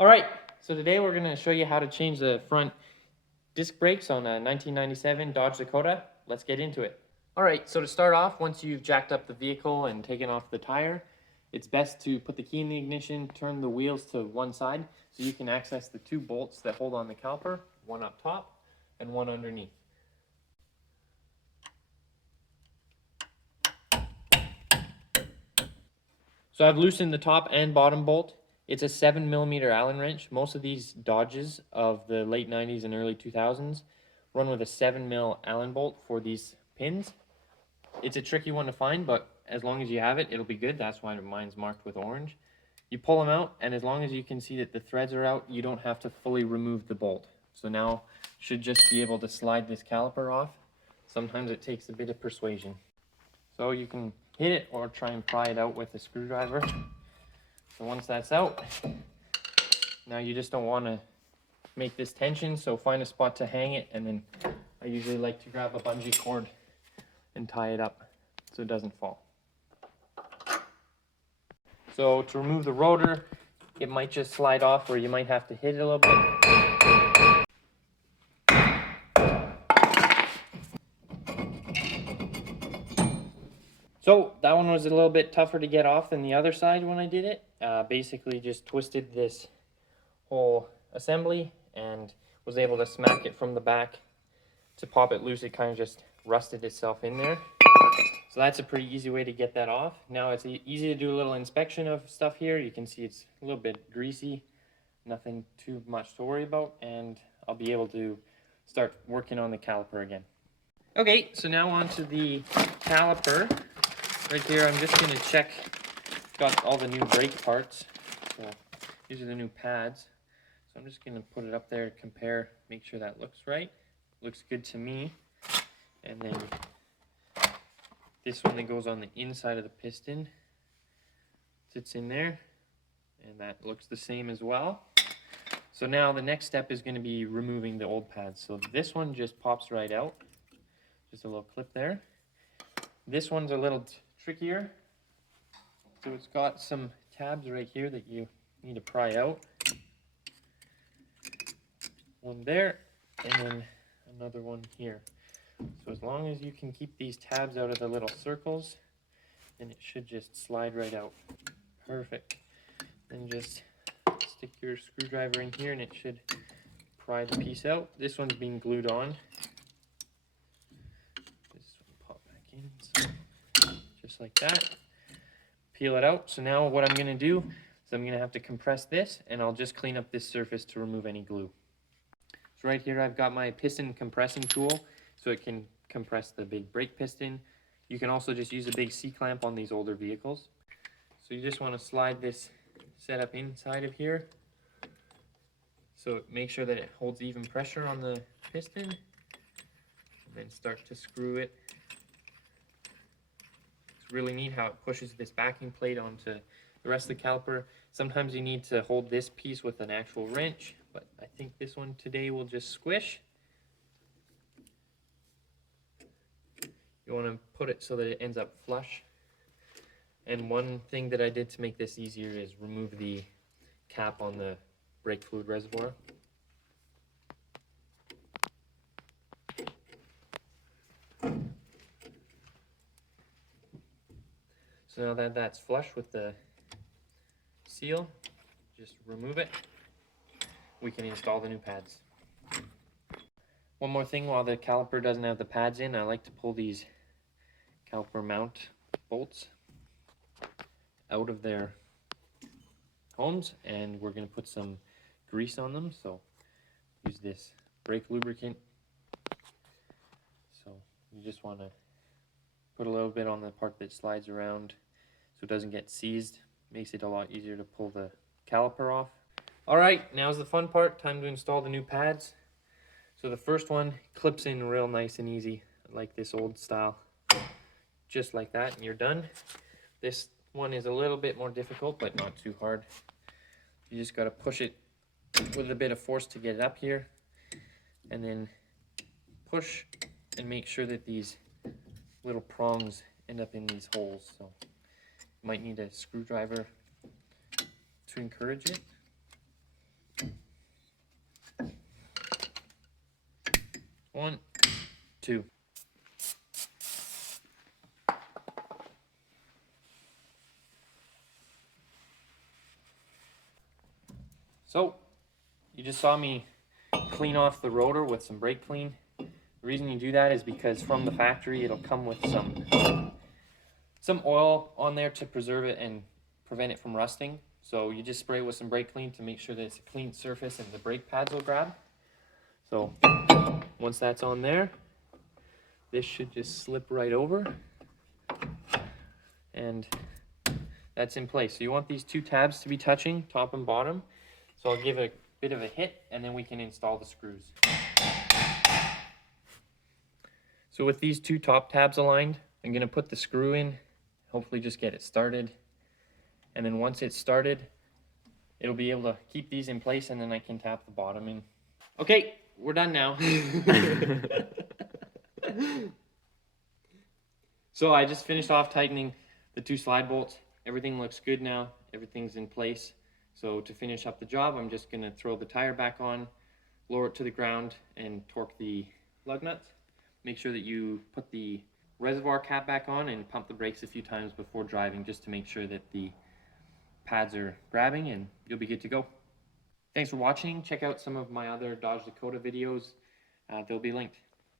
All right, so today we're going to show you how to change the front disc brakes on a 1997 Dodge Dakota. Let's get into it. All right, so to start off, once you've jacked up the vehicle and taken off the tire, it's best to put the key in the ignition, turn the wheels to one side so you can access the two bolts that hold on the caliper, one up top and one underneath. So I've loosened the top and bottom bolt. It's a 7mm Allen wrench. Most of these Dodges of the late 90s and early 2000s run with a 7mm Allen bolt for these pins. It's a tricky one to find, but as long as you have it, it'll be good. That's why mine's marked with orange. You pull them out, and as long as you can see that the threads are out, you don't have to fully remove the bolt. So now should just be able to slide this caliper off. Sometimes it takes a bit of persuasion. So you can hit it or try and pry it out with a screwdriver. So once that's out, now you just don't want to make this tension, so find a spot to hang it, and then I usually like to grab a bungee cord and tie it up so it doesn't fall. So to remove the rotor, it might just slide off, or you might have to hit it a little bit. So that one was a little bit tougher to get off than the other side when I did it. Basically just twisted this whole assembly and was able to smack it from the back to pop it loose. It kind of just rusted itself in there. So that's a pretty easy way to get that off. Now it's easy to do a little inspection of stuff here. You can see it's a little bit greasy, nothing too much to worry about, and I'll be able to start working on the caliper again. Okay, so now on to the caliper. Right here, I'm just going to check. It's got all the new brake parts. So these are the new pads. So I'm just going to put it up there, compare, make sure that looks right. Looks good to me. And then this one that goes on the inside of the piston sits in there. And that looks the same as well. So now the next step is going to be removing the old pads. So this one just pops right out. Just a little clip there. This one's a little trickier. So it's got some tabs right here that you need to pry out. One there, and then another one here. So as long as you can keep these tabs out of the little circles, then it should just slide right out. Perfect. Then just stick your screwdriver in here and it should pry the piece out. This one's being glued on. This one pop back in, so just like that. Peel it out. So now what I'm going to do is I'm going to have to compress this, and I'll just clean up this surface to remove any glue. So right here I've got my piston compressing tool, so it can compress the big brake piston. You can also just use a big C-clamp on these older vehicles. So you just want to slide this setup inside of here. So make sure that it holds even pressure on the piston, and then start to screw it. It's really neat how it pushes this backing plate onto the rest of the caliper. Sometimes you need to hold this piece with an actual wrench, but I think this one today will just squish. You want to put it so that it ends up flush. And one thing that I did to make this easier is remove the cap on the brake fluid reservoir. So now that that's flush with the seal, just remove it. We can install the new pads. One more thing, while the caliper doesn't have the pads in, I like to pull these caliper mount bolts out of their homes, and we're going to put some grease on them. So use this brake lubricant. So you just want to put a little bit on the part that slides around so it doesn't get seized. Makes it a lot easier to pull the caliper off. Alright, now's the fun part. Time to install the new pads. So the first one clips in real nice and easy, like this old style. Just like that, and you're done. This one is a little bit more difficult, but not too hard. You just got to push it with a bit of force to get it up here, and then push and make sure that these little prongs end up in these holes. So you might need a screwdriver to encourage it. One, two. So, you just saw me clean off the rotor with some brake clean. The reason you do that is because from the factory it'll come with some oil on there to preserve it and prevent it from rusting. So you just spray it with some brake clean to make sure that it's a clean surface and the brake pads will grab. So once that's on there, this should just slip right over and that's in place. So you want these two tabs to be touching, top and bottom. So I'll give it a bit of a hit and then we can install the screws. So with these two top tabs aligned, I'm going to put the screw in, hopefully just get it started. And then once it's started, it'll be able to keep these in place and then I can tap the bottom in. Okay, we're done now. So I just finished off tightening the two slide bolts. Everything looks good now. Everything's in place. So to finish up the job, I'm just going to throw the tire back on, lower it to the ground, and torque the lug nuts. Make sure that you put the reservoir cap back on and pump the brakes a few times before driving just to make sure that the pads are grabbing and you'll be good to go. Thanks for watching. Check out some of my other Dodge Dakota videos. They'll be linked.